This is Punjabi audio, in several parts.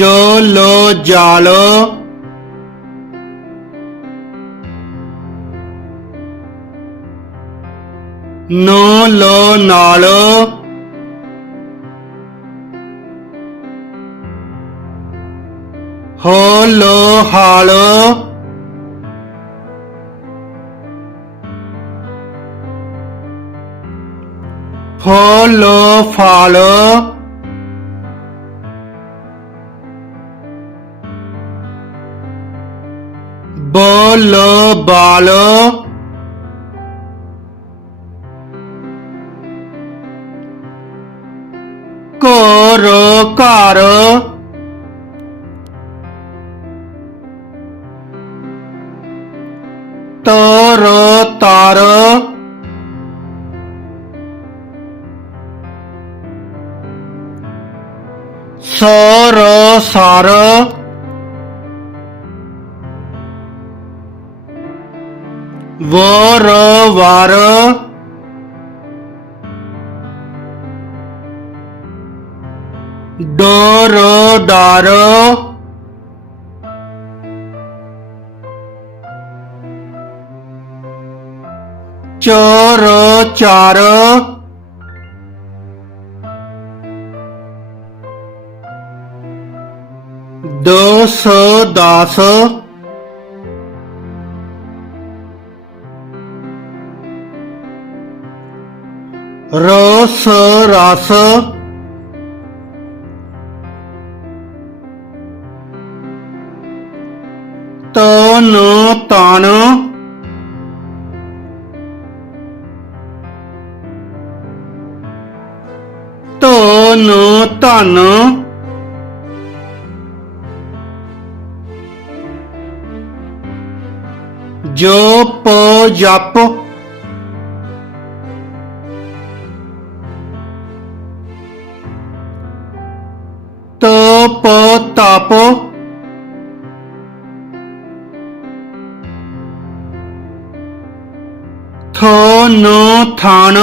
ਜੋ ਲੋ ਜਾਲੋ ਨੋ ਲੋ ਨਾਲੋ ਹੋ ਲੋ ਲੋ ਫਾਲੋ ਬੋਲੋ ਘਰ। ਤੋਰੋ ਤਾਰ। ਸੋਰੋ ਸਰ। ਵਰ ਵਰ। ਡੋਰ ਡਾਰ। ਚੋਰ ਚਾਰ। ਦਸ ਦਸ। ਰਸ ਰਸ। ਤਨ ਤਨ। ਤਨ ਧਨ। ਜਪ। প তাপ থ ন থান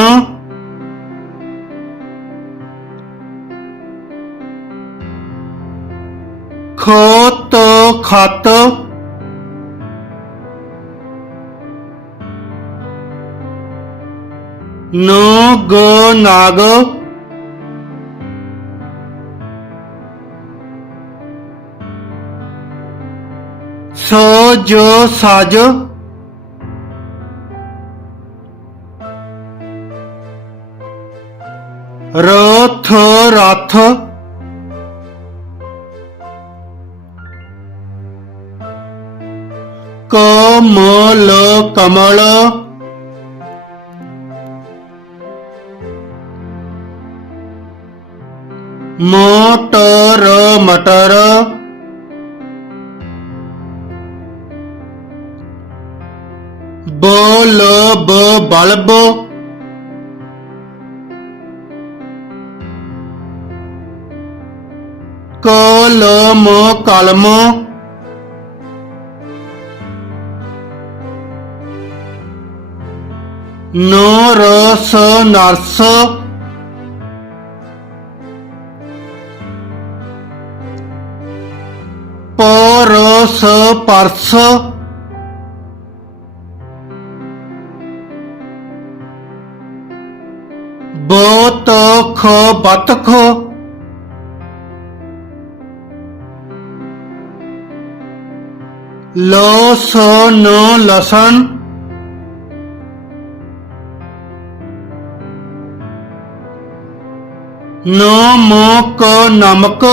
খ ত খাত ন গ নাগ ਜੋ ਸਾਜ। ਰਥ ਰਥ। ਕਮਲ ਕਮਲ। ਮਟਰ ਮਟਰ। ਬਲ ਬ ਬਲਬ। ਕਲਮ। ਕਲਮ ਨਰਸ। Nurse purse. ਪਰਸ ਬਤਖ ਬਤਖ ਲਸਨ ਲਸਨ ਨਮਕ। ਨਮਕ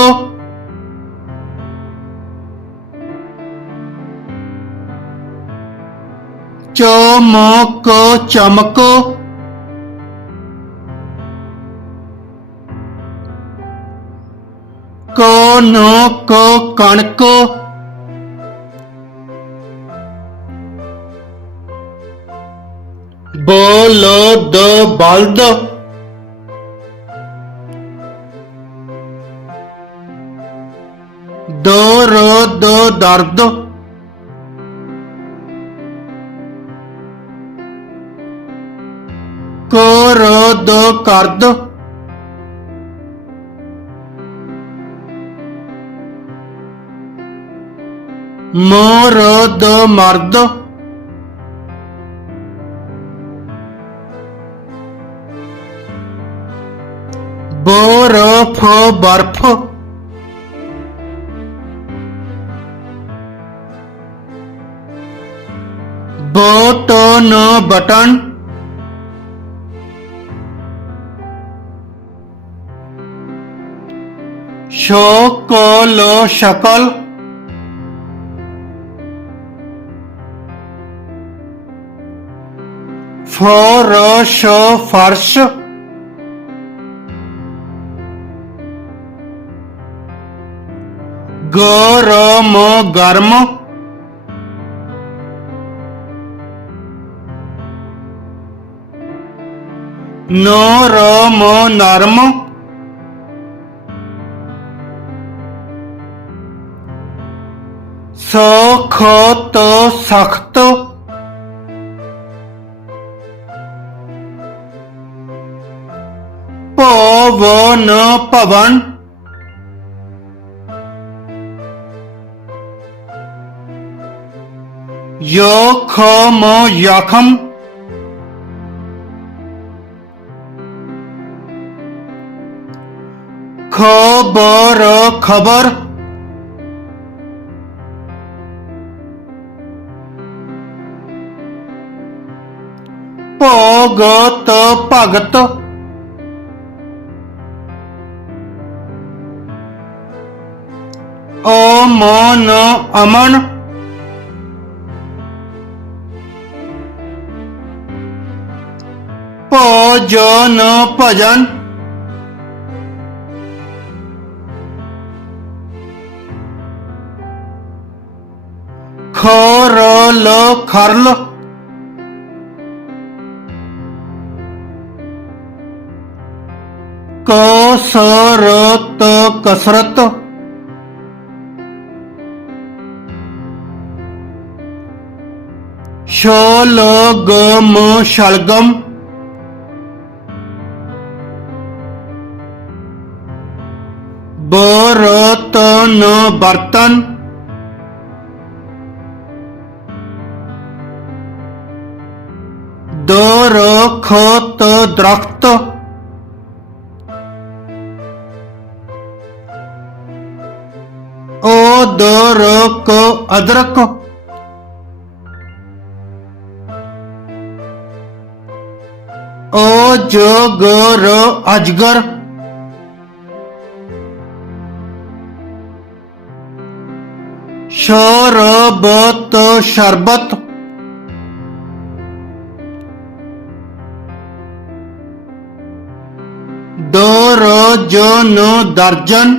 ਚਮਕ। ਚਮਕ ਕਨਕ ਕਣਕ ਬਲਦ। ਬਲਦ ਦਰਦ। ਦਰਦ ਕਰਦ ਕਰਦ। ਮਰਦ। ਮਰਦ ਬਰਫ। ਬਰਫ ਬਟਨ। ਬਟਨ ਸ਼ਕਲ ਸ਼ਕਲ। ਫਰਸ਼ ਫਰਸ਼। ਗਰਮ ਗਰਮ। ਨਰਮ ਨਰਮ। ਸਖਤ ਸਖਤ। ਪਵਨ ਪਵਨ ਯਖਮ। ਯਖਮ ਖਬਰ। ਖਬਰ ਭਗਤ ਭਗਤ। ਅਮਨ ਅਮਨ। ਭਜਨ ਭਜਨ। ਖਰਲ ਖਰਲ। ਕਸਰਤ ਕਸਰਤ। ਸ਼ਲਗਮ ਸ਼ਲਗਮ। ਬਰਤਨ ਬਰਤਨ। ਦਰਖਤ ਦਰਖਤ। ਅਦਰਕ ਅਦਰਕ। ਅਜਗਰ। ਅਜਗਰ ਸ਼ਰਬਤ। ਸ਼ਰਬਤ ਦਰਜਨ। ਦਰਜਨ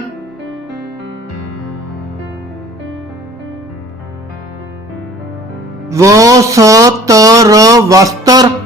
ਵਸਤਰ ਵਸਤਰ।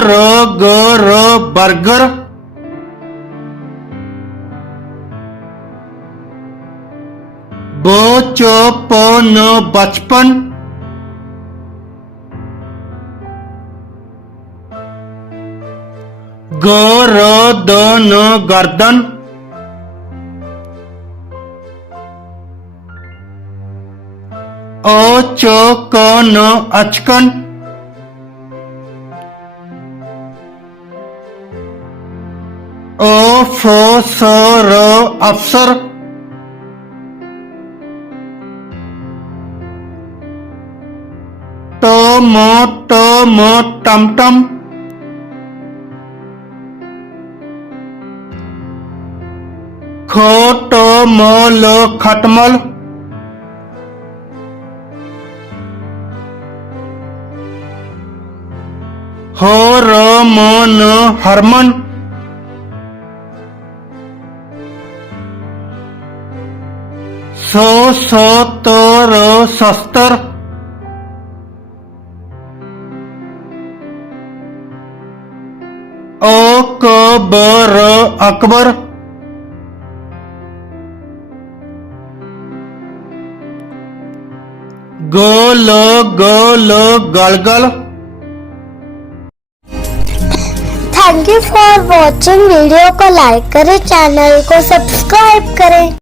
ਦਰਪਨ ਪਰਬਤ ਪਰਬਤ circus circus thermos thermos burger burger ਬਚਪਨ ਬਚਪਨ ਗਰਦਨ। ਗਰਦਨ ਅਚਕਨ। ਫੋ ਸੋ ਅਫਸਰ ਤੋ ਮੋ ਟਮ ਟਮ ਖੋ ਖਟਮਲ ਹੋ ਰੋ ਹਰਮਨ शस्त्र अ क ब अकबर। ग ल ग ल गलगल। Thank you for watching video को लाइक करें चैनल को सब्सक्राइब करें।